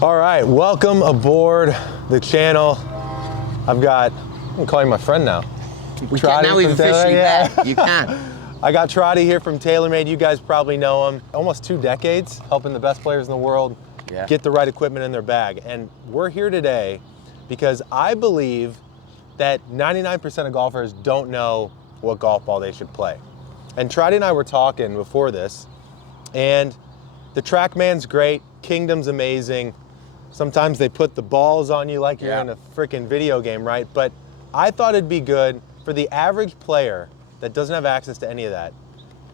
All right, welcome aboard the channel. I'm gonna call you my friend now. We can, now we've officially met. You can. I got Trotty here from Taylormade. You guys probably know him. Almost 2 decades helping the best players in the world get the right equipment in their bag. And we're here today because I believe that 99% of golfers don't know what golf ball they should play. And Trotty and I were talking before this, and the Trackman's great, Kingdom's amazing. Sometimes they put the balls on you like you're in a freaking video game, right? But I thought it'd be good for the average player that doesn't have access to any of that.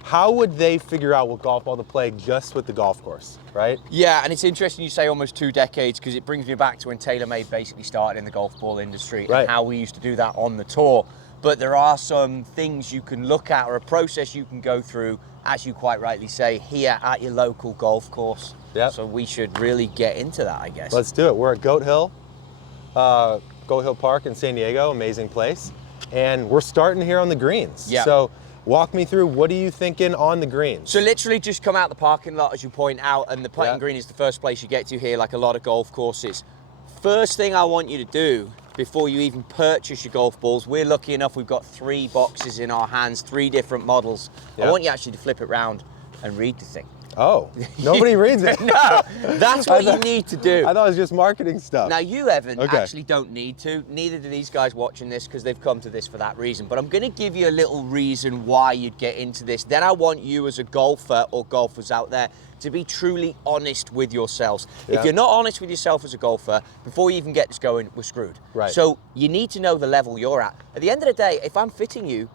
How would they figure out what golf ball to play just with the golf course, right? Yeah, and it's interesting you say almost 2 decades because it brings me back to when Taylormade basically started in the golf ball industry and how we used to do that on the tour. But there are some things you can look at or a process you can go through, as you quite rightly say, here at your local golf course. So we should really get into that, I guess. Let's do it. We're at Goat Hill Park in San Diego, amazing place. And we're starting here on the greens. So walk me through, what are you thinking on the greens? So literally just come out the parking lot, as you point out, and the putting green is the first place you get to here, like a lot of golf courses. First thing I want you to do before you even purchase your golf balls, we're lucky enough, we've got 3 boxes in our hands, 3 different models. I want you actually to flip it around and read the thing. Oh, nobody reads it. No, that's what you need to do. I thought it was just marketing stuff. Now you, Evan, actually don't need to. Neither do these guys watching this because they've come to this for that reason. But I'm going to give you a little reason why you'd get into this. Then I want you as a golfer or golfers out there to be truly honest with yourselves. If you're not honest with yourself as a golfer, before you even get this going, we're screwed. So you need to know the level you're at. At the end of the day, if I'm fitting you,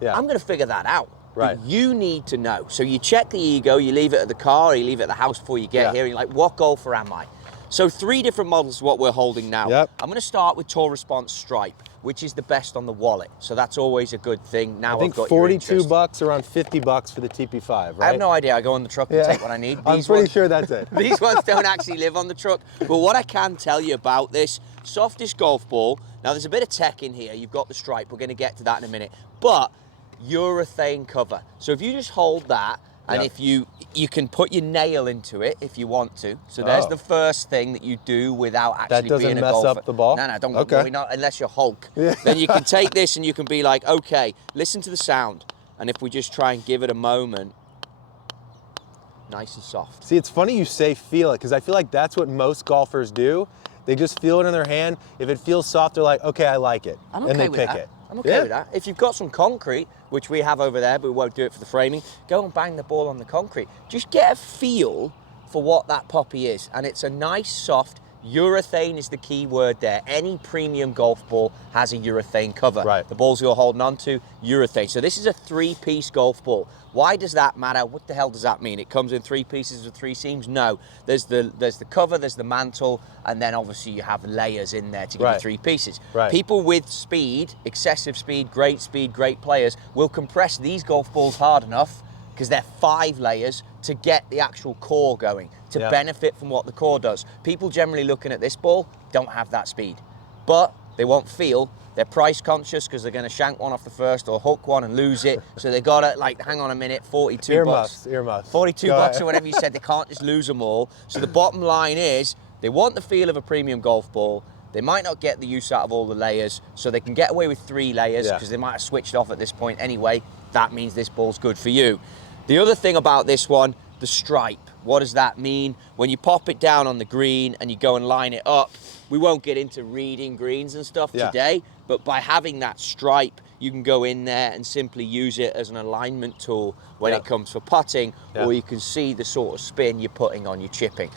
I'm going to figure that out. But you need to know. So you check the ego, you leave it at the car, or you leave it at the house before you get here, and you're like, what golfer am I? So 3 different models is what we're holding now. I'm going to start with Tour Response Stripe, which is the best on the wallet. So that's always a good thing. Now I think I've got $42, around $50 for the TP5, right? I have no idea. I go on the truck and take what I need. I'm pretty sure that's it. These ones don't actually live on the truck. But what I can tell you about this, softest golf ball. Now there's a bit of tech in here. You've got the Stripe. We're going to get to that in a minute. But urethane cover. So if you just hold that, and if you can put your nail into it if you want to. So there's the first thing that you do without actually being a golfer. That doesn't mess up the ball? No, don't worry, not unless you're Hulk. Then you can take this and you can be like, okay, listen to the sound. And if we just try and give it a moment, nice and soft. See, it's funny you say feel it, because I feel like that's what most golfers do. They just feel it in their hand. If it feels soft, they're like, okay, I like it. I'm okay and they with pick that. it. I'm okay with that. If you've got some concrete, which we have over there, but we won't do it for the framing, go and bang the ball on the concrete. Just get a feel for what that puppy is. And it's a nice, soft, urethane is the key word there. Any premium golf ball has a urethane cover. The balls you're holding on to, urethane. So this is a 3-piece golf ball. Why does that matter? What the hell does that mean? It comes in 3 pieces with 3 seams? No. There's the cover, there's the mantle, and then obviously you have layers in there to give you 3 pieces. People with speed, excessive speed, great players, will compress these golf balls hard enough because they're 5 layers to get the actual core going, to benefit from what the core does. People generally looking at this ball don't have that speed, but they won't feel. They're price conscious because they're going to shank one off the first or hook one and lose it. So they got to, like, hang on a minute, 42 bucks. Earmuffs. 42 bucks or whatever you said. They can't just lose them all. So the bottom line is they want the feel of a premium golf ball. They might not get the use out of all the layers, so they can get away with 3 layers because they might have switched off at this point anyway. That means this ball's good for you. The other thing about this one, the stripe. What does that mean? When you pop it down on the green and you go and line it up, we won't get into reading greens and stuff today, but by having that stripe, you can go in there and simply use it as an alignment tool when it comes for putting, or you can see the sort of spin you're putting on your chipping.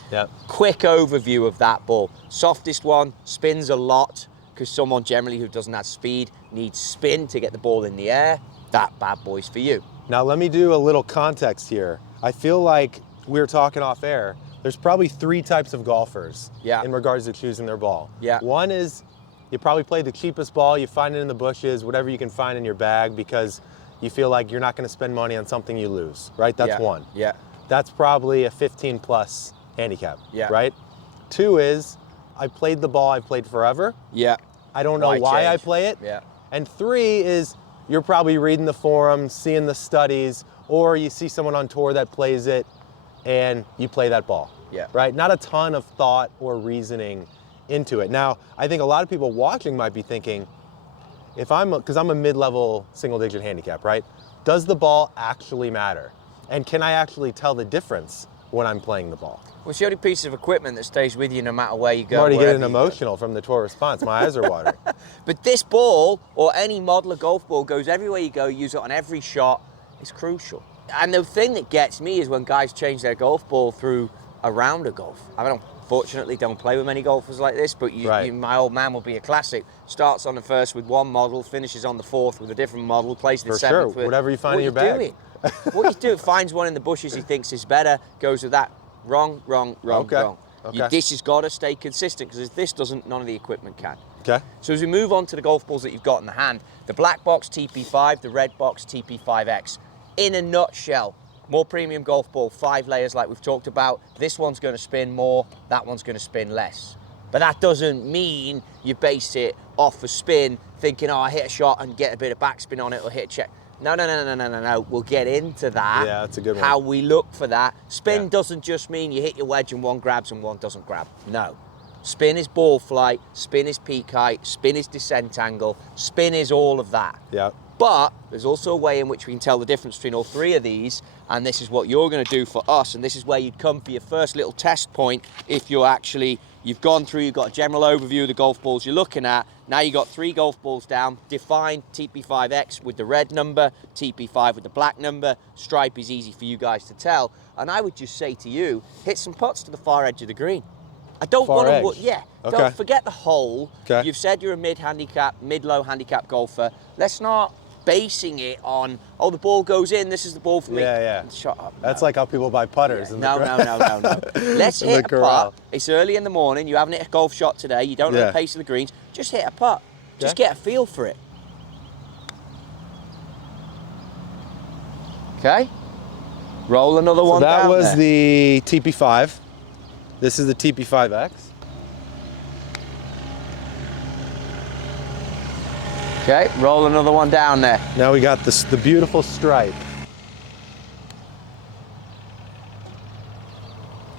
Quick overview of that ball. Softest one, spins a lot, because someone generally who doesn't have speed needs spin to get the ball in the air. That bad boy's for you. Now let me do a little context here. I feel like we were talking off air, there's probably 3 types of golfers in regards to choosing their ball. One is you probably play the cheapest ball, you find it in the bushes, whatever you can find in your bag because you feel like you're not going to spend money on something you lose, right? That's one. That's probably a 15 plus handicap, right? 2 is I played the ball I played forever. I don't know why I play it. And 3 is you're probably reading the forums, seeing the studies, or you see someone on tour that plays it and you play that ball, Yeah. Right? Not a ton of thought or reasoning into it. Now, I think a lot of people watching might be thinking, because I'm a mid-level single-digit handicap, right? Does the ball actually matter? And can I actually tell the difference when I'm playing the ball? Well, it's the only piece of equipment that stays with you no matter where you go. I'm already getting emotional from the tour response. My eyes are watering. But this ball, or any model of golf ball, goes everywhere you go, use it on every shot. It's crucial. And the thing that gets me is when guys change their golf ball through a round of golf. Fortunately, don't play with many golfers like this, but my old man will be a classic. Starts on the first with one model, finishes on the fourth with a different model, plays the seventh. For sure, whatever you find in your bag. What you do, finds one in the bushes he thinks is better, goes with that. Wrong. Okay. This has got to stay consistent, because if this doesn't, none of the equipment can. Okay. So as we move on to the golf balls that you've got in the hand, the black box TP5, the red box TP5X. In a nutshell, more premium golf ball, 5 layers like we've talked about. This one's going to spin more, that one's going to spin less. But that doesn't mean you base it off a spin, thinking, oh, I hit a shot and get a bit of backspin on it, or hit a check. No. We'll get into that. Yeah, that's a good one. How we look for that. Spin doesn't just mean you hit your wedge and one grabs and one doesn't grab. No. Spin is ball flight, spin is peak height, spin is descent angle, spin is all of that. Yeah. But there's also a way in which we can tell the difference between all 3 of these, and this is what you're going to do for us, and this is where you'd come for your first little test point if you've gone through, you've got a general overview of the golf balls you're looking at. Now you've got 3 golf balls down, defined TP5X with the red number, TP5 with the black number. Stripe is easy for you guys to tell. And I would just say to you, hit some putts to the far edge of the green. I don't want to, don't forget the hole. Okay. You've said you're a mid-low handicap golfer. Let's not basing it on, oh, the ball goes in, this is the ball for me. Yeah. Shut up. That's like how people buy putters. No. Let's hit a putt. It's early in the morning, you haven't hit a golf shot today, you don't know the pace of the greens, just hit a putt. Just get a feel for it. Okay? Roll another one down. That was the TP5. This is the TP5X. Okay, roll another one down there. Now we got the beautiful stripe.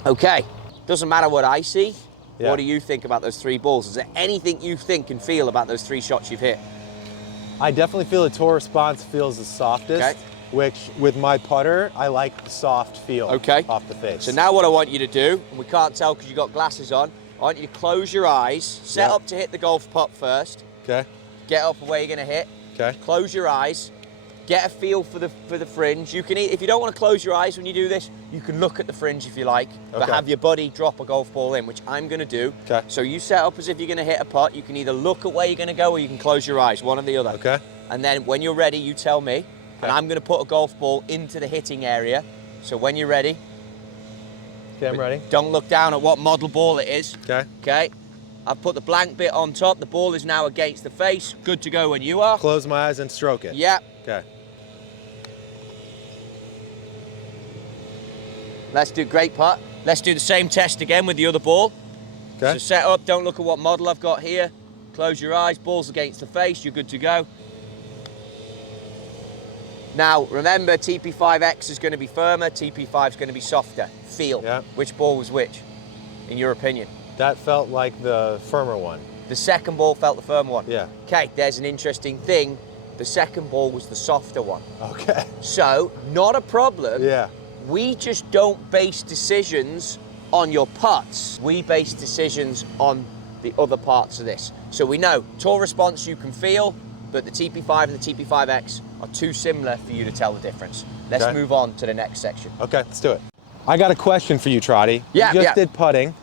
Okay, doesn't matter what I see. Yeah. What do you think about those 3 balls? Is there anything you think and feel about those 3 shots you've hit? I definitely feel the tour response feels the softest, which with my putter, I like the soft feel off the face. So now what I want you to do, and we can't tell because you've got glasses on, I want you to close your eyes, set up to hit the golf putt first. Okay. Get up where you're going to hit. Okay. Close your eyes. Get a feel for the fringe. You can, if you don't want to close your eyes when you do this, you can look at the fringe if you like, but have your buddy drop a golf ball in, which I'm going to do. Okay. So you set up as if you're going to hit a putt. You can either look at where you're going to go or you can close your eyes, one or the other. Okay. And then when you're ready, you tell me, and I'm going to put a golf ball into the hitting area. So when you're ready. Okay, I'm ready. Don't look down at what model ball it is. Okay. Okay. I've put the blank bit on top. The ball is now against the face. Good to go when you are. Close my eyes and stroke it. Yeah. Okay. Let's do great putt. Let's do the same test again with the other ball. Okay. So set up, don't look at what model I've got here. Close your eyes, ball's against the face, you're good to go. Now, remember, TP5X is going to be firmer, TP5 is going to be softer. Feel. Yeah. Which ball was which, in your opinion? That felt like the firmer one. The second ball felt the firmer one? Yeah. Okay, there's an interesting thing. The second ball was the softer one. Okay. So, not a problem. Yeah. We just don't base decisions on your putts. We base decisions on the other parts of this. So we know tour response you can feel, but the TP5 and the TP5X are too similar for you to tell the difference. Let's move on to the next section. Okay, let's do it. I got a question for you, Trotty. Yeah, you just did putting,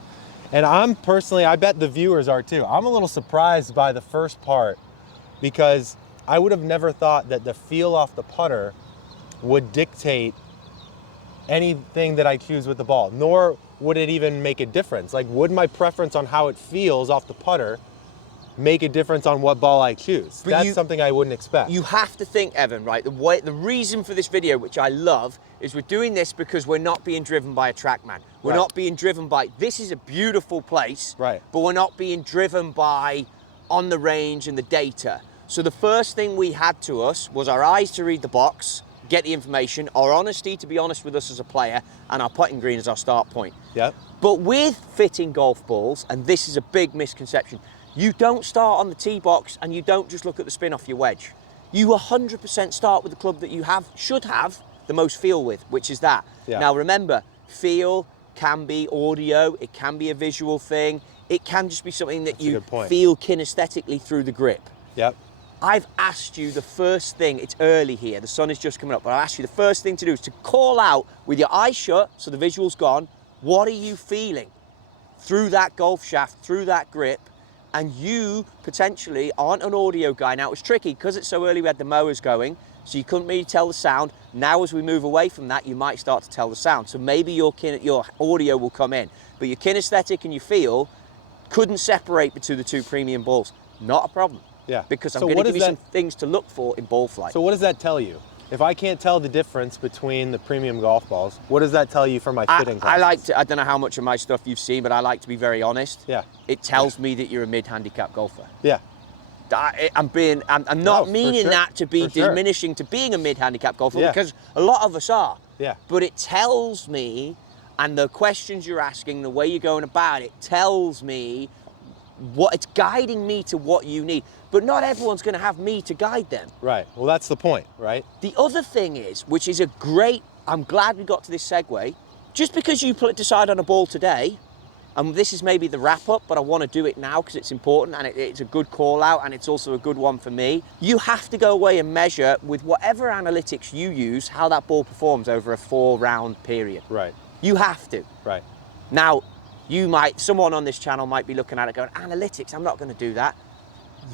and I'm personally, I bet the viewers are too. I'm a little surprised by the first part because I would have never thought that the feel off the putter would dictate anything that I choose with the ball, nor would it even make a difference. Like, would my preference on how it feels off the putter make a difference on what ball I choose? But that's something I wouldn't expect. You have to think, Evan, right? The reason for this video, which I love, is we're doing this because we're not being driven by a Trackman. We're not being driven by, this is a beautiful place, but we're not being driven by on the range and the data. So the first thing we had to us was our eyes to read the box, get the information, our honesty to be honest with us as a player, and our putting green as our start point. Yep. But with fitting golf balls, and this is a big misconception, you don't start on the tee box and you don't just look at the spin off your wedge. You 100% start with the club that you should have the most feel with, which is that. Yeah. Now remember, feel can be audio, it can be a visual thing, it can just be something that you feel kinesthetically through the grip. Yep. I've asked you the first thing, it's early here, the sun is just coming up, but I've asked you the first thing to do is to call out with your eyes shut, so the visual's gone, what are you feeling through that golf shaft, through that grip? And you potentially aren't an audio guy. Now it's tricky because it's so early, we had the mowers going, so you couldn't really tell the sound. Now as we move away from that, you might start to tell the sound. So maybe your audio will come in, but your kinesthetic and your feel couldn't separate between the two premium balls. Not a problem. Yeah. Because I'm going to give you some things to look for in ball flight. So what does that tell you? If I can't tell the difference between the premium golf balls, what does that tell you for my fitting classes? I don't know how much of my stuff you've seen, but I like to be very honest. Yeah. It tells me that you're a mid-handicap golfer. Yeah. I'm not meaning that to be diminishing to being a mid-handicap golfer, because a lot of us are. Yeah. But it tells me, and the questions you're asking, the way you're going about it, tells me what it's guiding me to what you need. But not everyone's going to have me to guide them. Right. Well, that's the point, right? The other thing is, which is I'm glad we got to this segue, just because you decide on a ball today, and this is maybe the wrap up, but I want to do it now because it's important and it's a good call out and it's also a good one for me. You have to go away and measure with whatever analytics you use, how that ball performs over a 4-round period. Right. You have to. Right. Now, someone on this channel might be looking at it going, analytics, I'm not going to do that.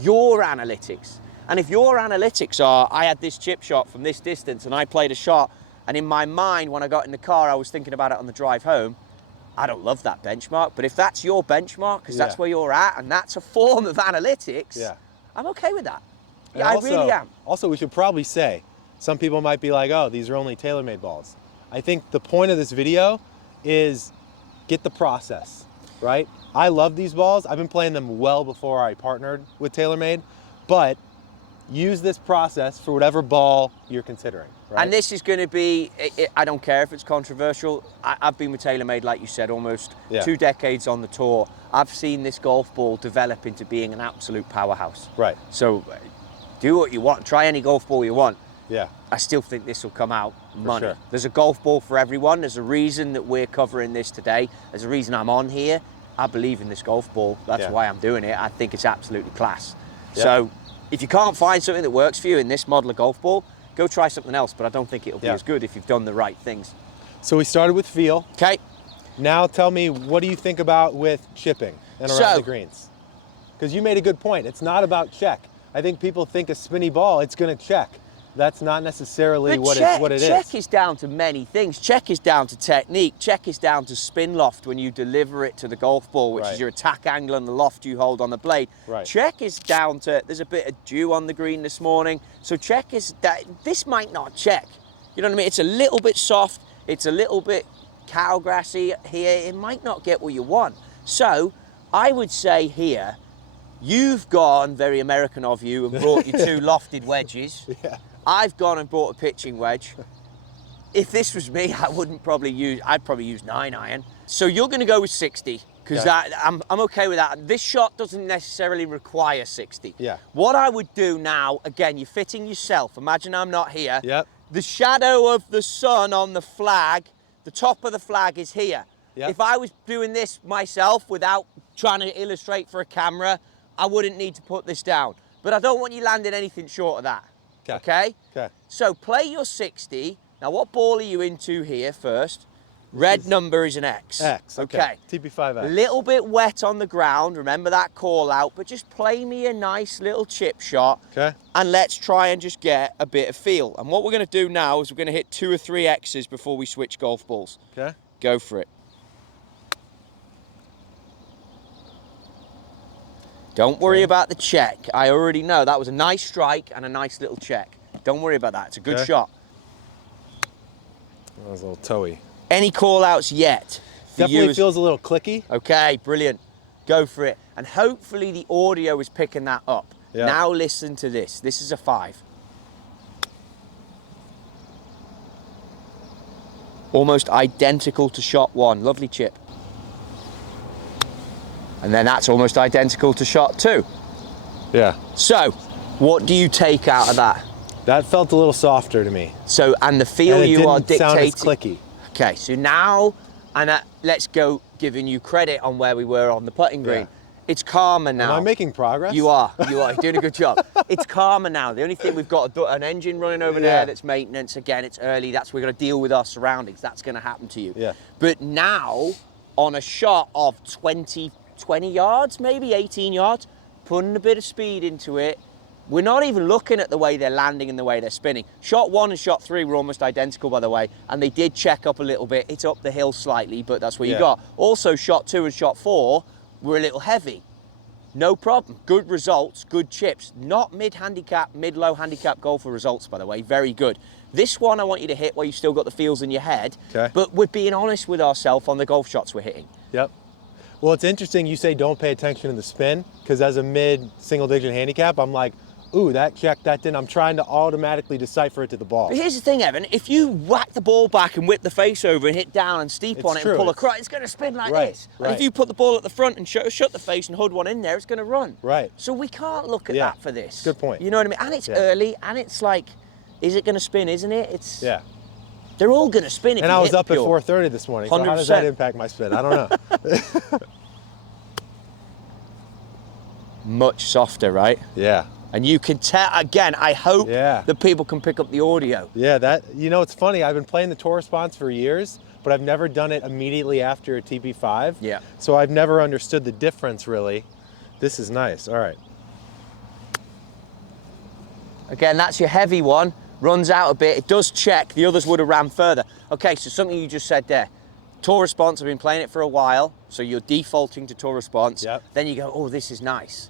Your analytics. And if your analytics are, I had this chip shot from this distance and I played a shot, and in my mind when I got in the car I was thinking about it on the drive home, I don't love that benchmark. But if that's your benchmark, because that's where you're at and that's a form of analytics, I'm okay with that. Yeah, I really am. Also, we should probably say, some people might be like, oh, these are only Taylormade balls. I think the point of this video is get the process, right? I love these balls. I've been playing them well before I partnered with Taylormade, but use this process for whatever ball you're considering, right? And this is going to be, I don't care if it's controversial. I've been with Taylormade, like you said, almost 2 decades on the tour. I've seen this golf ball develop into being an absolute powerhouse. Right. So do what you want. Try any golf ball you want. Yeah. I still think this will come out money. Sure. There's a golf ball for everyone. There's a reason that we're covering this today. There's a reason I'm on here. I believe in this golf ball. That's why I'm doing it. I think it's absolutely class. Yeah. So if you can't find something that works for you in this model of golf ball, go try something else, but I don't think it'll be as good if you've done the right things. So we started with feel. Okay. Now tell me, what do you think about with chipping and around the greens? Because you made a good point. It's not about check. I think people think a spinny ball, it's going to check. That's not necessarily what it is. Check is down to many things. Check is down to technique. Check is down to spin loft when you deliver it to the golf ball, which is your attack angle and the loft you hold on the blade. Right. Check is down to, there's a bit of dew on the green this morning. So check is, this might not check. You know what I mean? It's a little bit soft. It's a little bit cowgrassy here. It might not get what you want. So I would say here, you've gone, very American of you, and brought your 2 lofted wedges. Yeah. I've gone and bought a pitching wedge. If this was me, I'd probably use 9-iron. So you're going to go with 60, because I'm okay with that. This shot doesn't necessarily require 60. Yeah. What I would do now, again, you're fitting yourself. Imagine I'm not here. Yep. The shadow of the sun on the flag, the top of the flag is here. Yep. If I was doing this myself without trying to illustrate for a camera, I wouldn't need to put this down. But I don't want you landing anything short of that. Okay? Okay. So play your 60. Now, what ball are you into here first? Red number is an X. X, okay. TP5X. A little bit wet on the ground. Remember that call out, but just play me a nice little chip shot. Okay. And let's try and just get a bit of feel. And what we're going to do now is we're going to hit 2 or 3 X's before we switch golf balls. Okay. Go for it. Don't worry about the check. I already know that was a nice strike and a nice little check. Don't worry about that. It's a good shot. That was a little toey. Any call outs yet? Definitely feels a little clicky. Okay, brilliant. Go for it. And hopefully the audio is picking that up. Yeah. Now listen to this. This is a 5. Almost identical to shot 1. Lovely chip. And then that's almost identical to shot 2. Yeah. So, what do you take out of that? That felt a little softer to me. So, and the feel and you are didn't sound as dictating. clicky. Okay, so now, and let's go giving you credit on where we were on the putting green. Yeah. It's calmer now. Am I making progress? You are. You're doing a good job. It's calmer now. The only thing, we've got an engine running over there that's maintenance. Again, it's early. We're going to deal with our surroundings. That's going to happen to you. Yeah. But now, on a shot of 20 yards, maybe 18 yards, putting a bit of speed into it. We're not even looking at the way they're landing and the way they're spinning. Shot 1 and shot 3 were almost identical, by the way, and they did check up a little bit. It's up the hill slightly, but that's what you got. Also, shot 2 and shot 4 were a little heavy. No problem. Good results, good chips. Not mid-handicap, mid-low handicap golfer results, by the way. Very good. This one I want you to hit while you've still got the feels in your head. Okay. But we're being honest with ourselves on the golf shots we're hitting. Yep. Well, it's interesting you say don't pay attention to the spin, because as a mid-single-digit handicap, I'm like, ooh, that checked, that didn't. I'm trying to automatically decipher it to the ball. But here's the thing, Evan. If you whack the ball back and whip the face over and hit down and steep on it and pull across, it's going to spin like this. Right. And if you put the ball at the front and shut the face and hood one in there, it's going to run. Right. So we can't look at that for this. Good point. You know what I mean? And it's early, and it's like, is it going to spin, isn't it? It's They're all going to spin if and you I was hit up at 4:30 this morning, so 100%. how does that impact my spin? I don't know. Much softer, right? Yeah. And you can tell, again, I hope that people can pick up the audio. Yeah, it's funny, I've been playing the tour response for years, but I've never done it immediately after a TP5. Yeah. So I've never understood the difference, really. This is nice, all right. Again, that's your heavy one, runs out a bit, it does check, the others would have ran further. Okay, so something you just said there. Tour response, I've been playing it for a while, so you're defaulting to tour response. Yep. Then you go, oh, this is nice.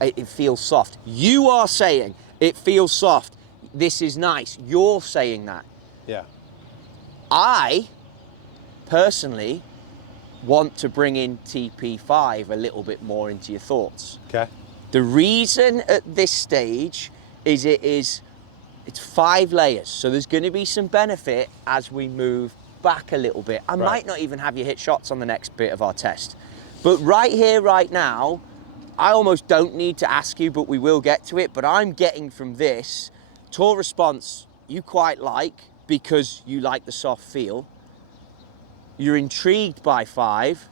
It feels soft. You are saying it feels soft. This is nice. You're saying that. Yeah. I personally want to bring in TP5 a little bit more into your thoughts. Okay. The reason at this stage is it's 5 layers. So there's going to be some benefit as we move back a little bit. I might not even have you hit shots on the next bit of our test. But right here, right now, I almost don't need to ask you, but we will get to it. But I'm getting from this, tour response you quite like because you like the soft feel. You're intrigued by 5,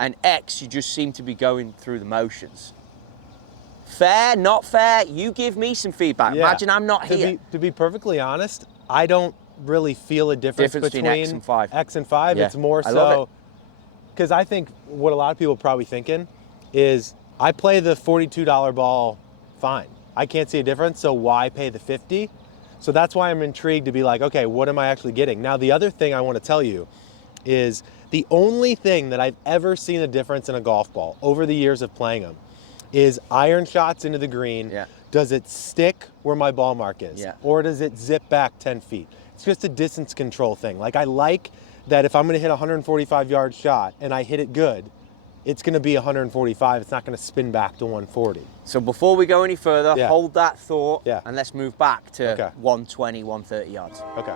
and X, you just seem to be going through the motions. Fair, not fair, you give me some feedback. Yeah. Imagine I'm not here. To be perfectly honest, I don't really feel a difference between X and 5. X and 5. Yeah. It's more so, because I think what a lot of people are probably thinking is, I play the $42 ball fine. I can't see a difference, so why pay the $50? So that's why I'm intrigued to be like, okay, what am I actually getting? Now, the other thing I want to tell you is the only thing that I've ever seen a difference in a golf ball over the years of playing them is iron shots into the green. Yeah. Does it stick where my ball mark is? Yeah. Or does it zip back 10 feet? It's just a distance control thing. Like, I like that if I'm going to hit a 145-yard shot and I hit it good, it's going to be 145. It's not going to spin back to 140. So before we go any further, hold that thought and let's move back to 120, 130 yards. Okay.